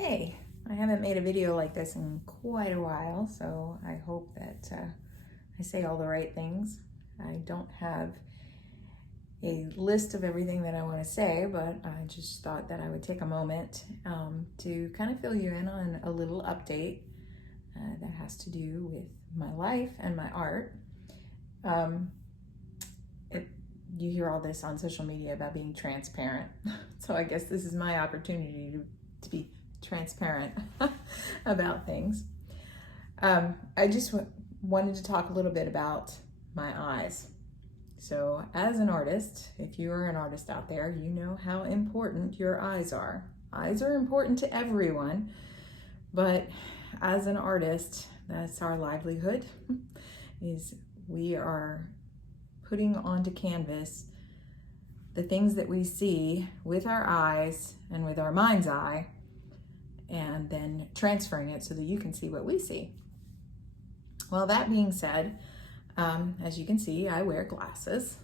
Hey, I haven't made a video like this in quite a while, so I hope that I say all the right things. I don't have a list of everything that I want to say, but I just thought that I would take a moment to kind of fill you in on a little update that has to do with my life and my art. Um, you hear all this on social media about being transparent, so I guess this is my opportunity to be transparent about things. I just wanted to talk a little bit about my eyes. So as an artist, if you are an artist out there, you know how important your eyes are. Eyes are important to everyone, but as an artist, that's our livelihood, is we are putting onto canvas the things that we see with our eyes and with our mind's eye, and then transferring it so that you can see what we see. Well, that being said, as you can see, I wear glasses.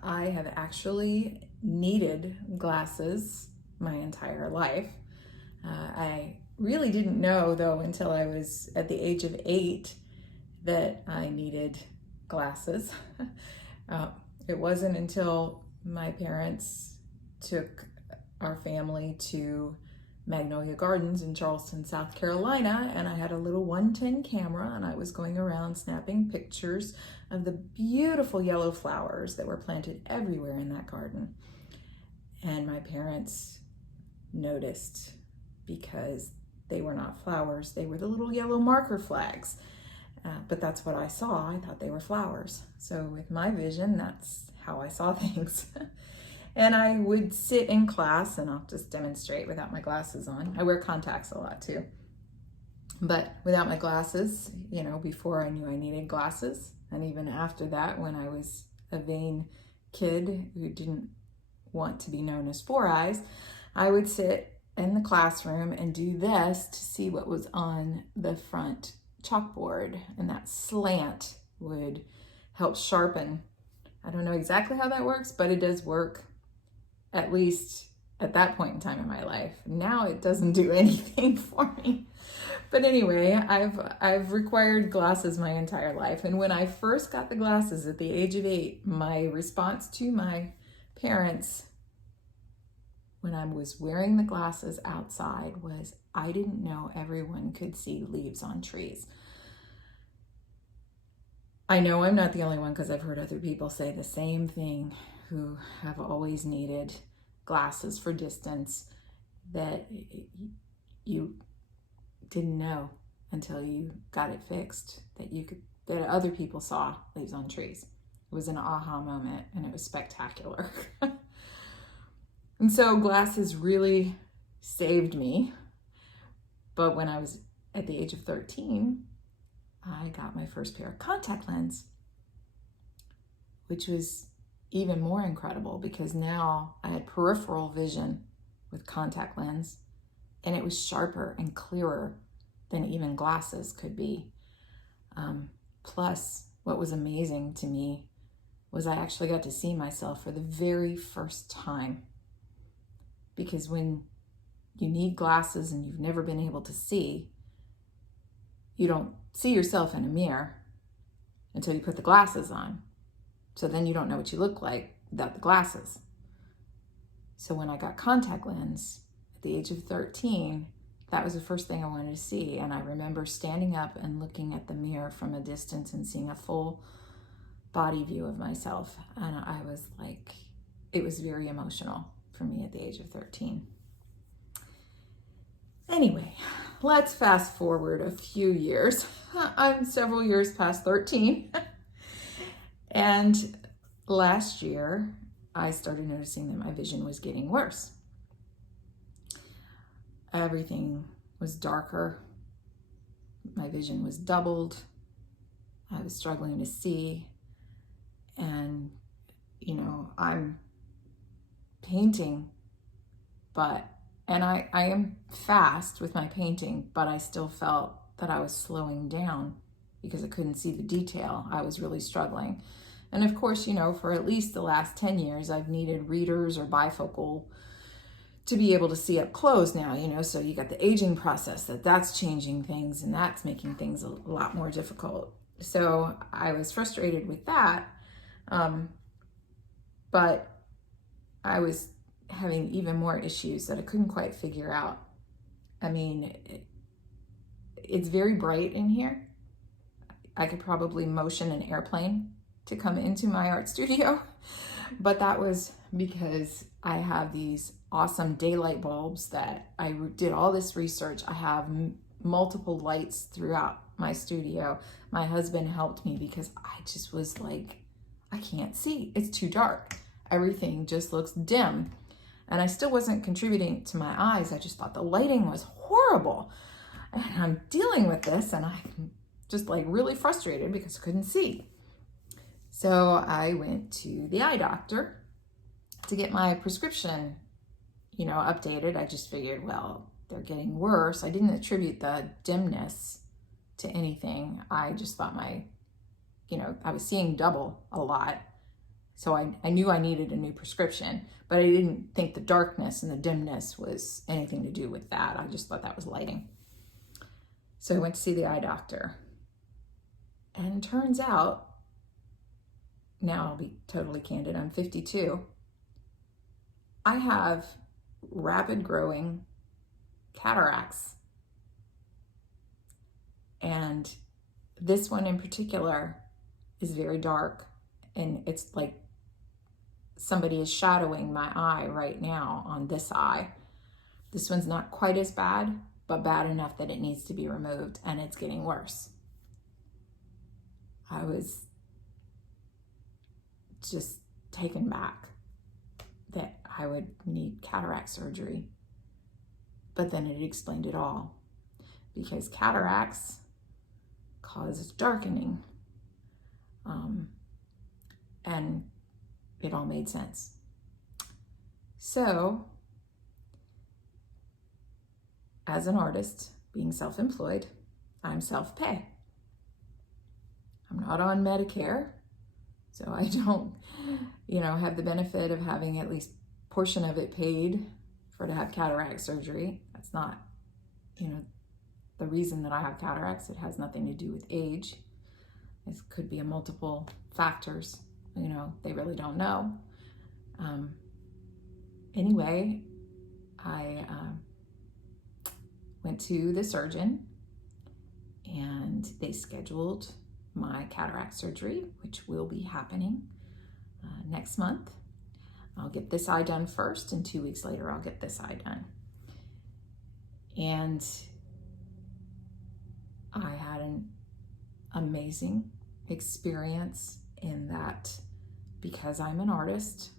I have actually needed glasses my entire life. I really didn't know, though, until I was at the age of 8 that I needed glasses. It wasn't until my parents took our family to Magnolia Gardens in Charleston, South Carolina, and I had a little 110 camera, and I was going around snapping pictures of the beautiful yellow flowers that were planted everywhere in that garden. And my parents noticed, because they were not flowers, they were the little yellow marker flags. But that's what I saw. I thought they were flowers. So with my vision, that's how I saw things. And I would sit in class, and I'll just demonstrate without my glasses on. I wear contacts a lot too. But without my glasses, before I knew I needed glasses, and even after that, when I was a vain kid who didn't want to be known as Four Eyes, I would sit in the classroom and do this to see what was on the front chalkboard, and that slant would help sharpen. I don't know exactly how that works, but it does work, at least at that point in time in my life. Now it doesn't do anything for me. But anyway, I've required glasses my entire life. And when I first got the glasses at the age of 8, my response to my parents when I was wearing the glasses outside was, I didn't know everyone could see leaves on trees. I know I'm not the only one, because I've heard other people say the same thing who have always needed glasses for distance, that you didn't know until you got it fixed that other people saw leaves on trees. It was an aha moment, and it was spectacular. And so glasses really saved me. But when I was at the age of 13, I got my first pair of contact lens, which was even more incredible, because now I had peripheral vision with contact lens, and it was sharper and clearer than even glasses could be. Plus, what was amazing to me was I actually got to see myself for the very first time. Because when you need glasses and you've never been able to see, you don't see yourself in a mirror until you put the glasses on. So then you don't know what you look like without the glasses. So when I got contact lens at the age of 13, that was the first thing I wanted to see. And I remember standing up and looking at the mirror from a distance and seeing a full body view of myself. And I was like, it was very emotional for me at the age of 13. Anyway, let's fast forward a few years. I'm several years past 13. And last year, I started noticing that my vision was getting worse. Everything was darker. My vision was doubled. I was struggling to see. And, I'm painting, and I am fast with my painting, but I still felt that I was slowing down because I couldn't see the detail. I was really struggling. And of course, for at least the last 10 years, I've needed readers or bifocal to be able to see up close now, you know, so you got the aging process that's changing things, and that's making things a lot more difficult. So I was frustrated with that, but I was having even more issues that I couldn't quite figure out. I mean, it's very bright in here. I could probably motion an airplane to come into my art studio, but that was because I have these awesome daylight bulbs that I did all this research. I have multiple lights throughout my studio. My husband helped me because I just was like, I can't see. It's too dark. Everything just looks dim. And I still wasn't contributing to my eyes. I just thought the lighting was horrible. And I'm dealing with this, and I'm just like really frustrated because I couldn't see. So I went to the eye doctor to get my prescription, you know, updated. I just figured, well, they're getting worse. I didn't attribute the dimness to anything. I just thought I was seeing double a lot. So I knew I needed a new prescription, but I didn't think the darkness and the dimness was anything to do with that. I just thought that was lighting. So I went to see the eye doctor. And it turns out, now I'll be totally candid, I'm 52. I have rapid growing cataracts. And this one in particular is very dark, and it's like somebody is shadowing my eye right now on this eye. This one's not quite as bad, but bad enough that it needs to be removed, and it's getting worse. I was just taken back that I would need cataract surgery. But then it explained it all, because cataracts cause darkening. And it all made sense. So, as an artist, being self-employed, I'm self-pay. I'm not on Medicare, so I don't, have the benefit of having at least a portion of it paid to have cataract surgery. That's not, the reason that I have cataracts. It has nothing to do with age. It could be a multiple factors. They really don't know. Anyway, I went to the surgeon, and they scheduled my cataract surgery, which will be happening next month. I'll get this eye done first, and 2 weeks later I'll get this eye done. And I had an amazing experience in that, because I'm an artist,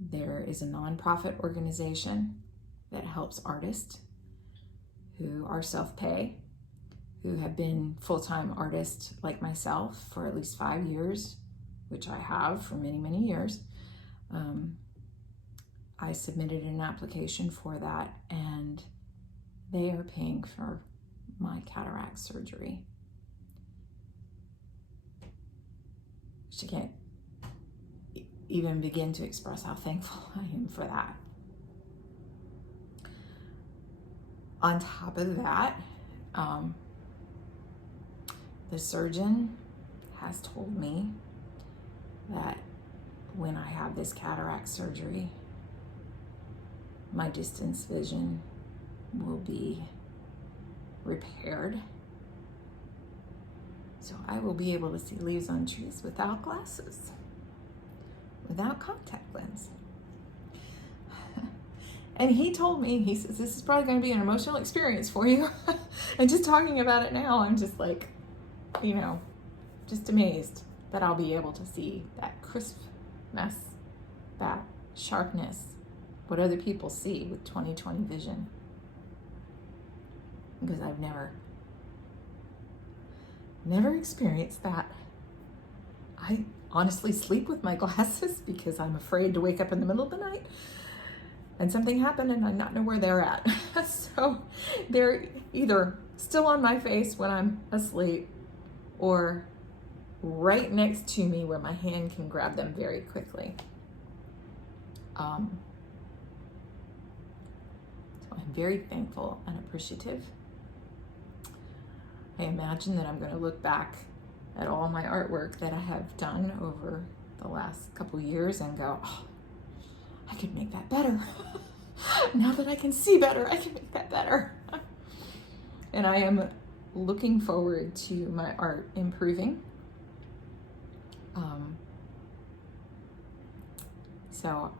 there is a nonprofit organization that helps artists who are self-pay, who have been full-time artists like myself for at least 5 years, which I have for many, many years. I submitted an application for that, and they are paying for my cataract surgery. Which I can't even begin to express how thankful I am for that. On top of that, the surgeon has told me that when I have this cataract surgery, my distance vision will be repaired. So I will be able to see leaves on trees without glasses, without contact lens. And he told me, he says, this is probably going to be an emotional experience for you. And just talking about it now, I'm just like, just amazed that I'll be able to see that crispness, that sharpness, what other people see with 20/20 vision. Because I've never experienced that. I honestly sleep with my glasses because I'm afraid to wake up in the middle of the night and something happened and I not know where they're at. So they're either still on my face when I'm asleep or right next to me where my hand can grab them very quickly. So I'm very thankful and appreciative. I imagine that I'm going to look back at all my artwork that I have done over the last couple years and go, oh, I could make that better. Now that I can see better, I can make that better. And I am looking forward to my art improving. So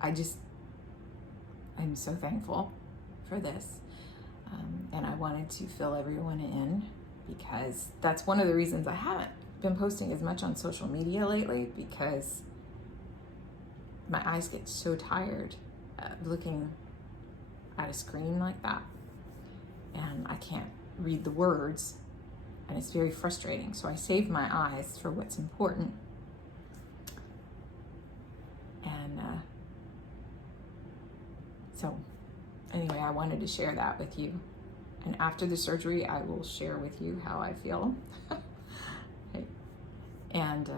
I'm so thankful for this. And I wanted to fill everyone in because that's one of the reasons I haven't been posting as much on social media lately, because my eyes get so tired looking at a screen like that, and I can't read the words, and it's very frustrating. So I save my eyes for what's important. And so anyway, I wanted to share that with you. And after the surgery, I will share with you how I feel. Okay. And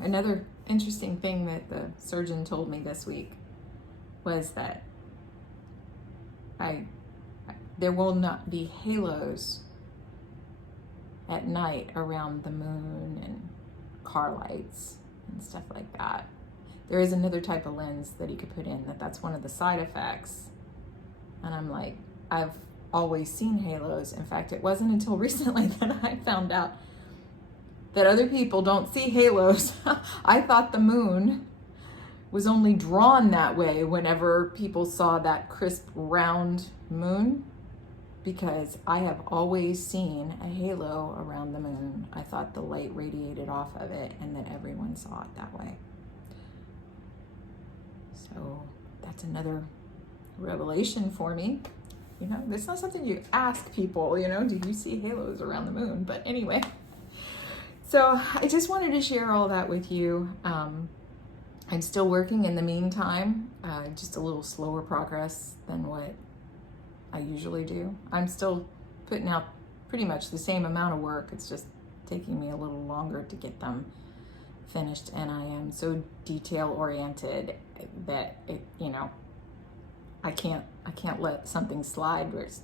another interesting thing that the surgeon told me this week was that there will not be halos at night around the moon and car lights and stuff like that. There is another type of lens that he could put in that's one of the side effects. And I'm like, I've always seen halos. In fact, it wasn't until recently that I found out that other people don't see halos. I thought the moon was only drawn that way whenever people saw that crisp, round moon, because I have always seen a halo around the moon. I thought the light radiated off of it and that everyone saw it that way. So that's another revelation for me. You know, it's not something you ask people, you know, do you see halos around the moon? But anyway, so I just wanted to share all that with you. I'm still working in the meantime, just a little slower progress than what I usually do. I'm still putting out pretty much the same amount of work. It's just taking me a little longer to get them finished. And I am so detail oriented that it, you know, I can't let something slide where it's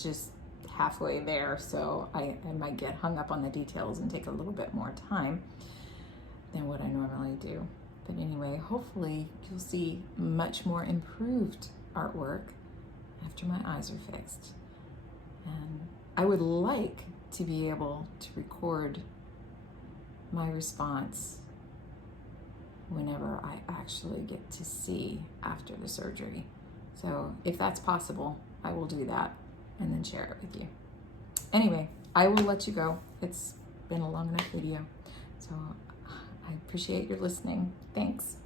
just halfway there. So I might get hung up on the details and take a little bit more time than what I normally do. But anyway, hopefully you'll see much more improved artwork after my eyes are fixed. And I would like to be able to record my response whenever I actually get to see after the surgery. So if that's possible, I will do that and then share it with you. Anyway, I will let you go. It's been a long enough video. So I appreciate your listening. Thanks.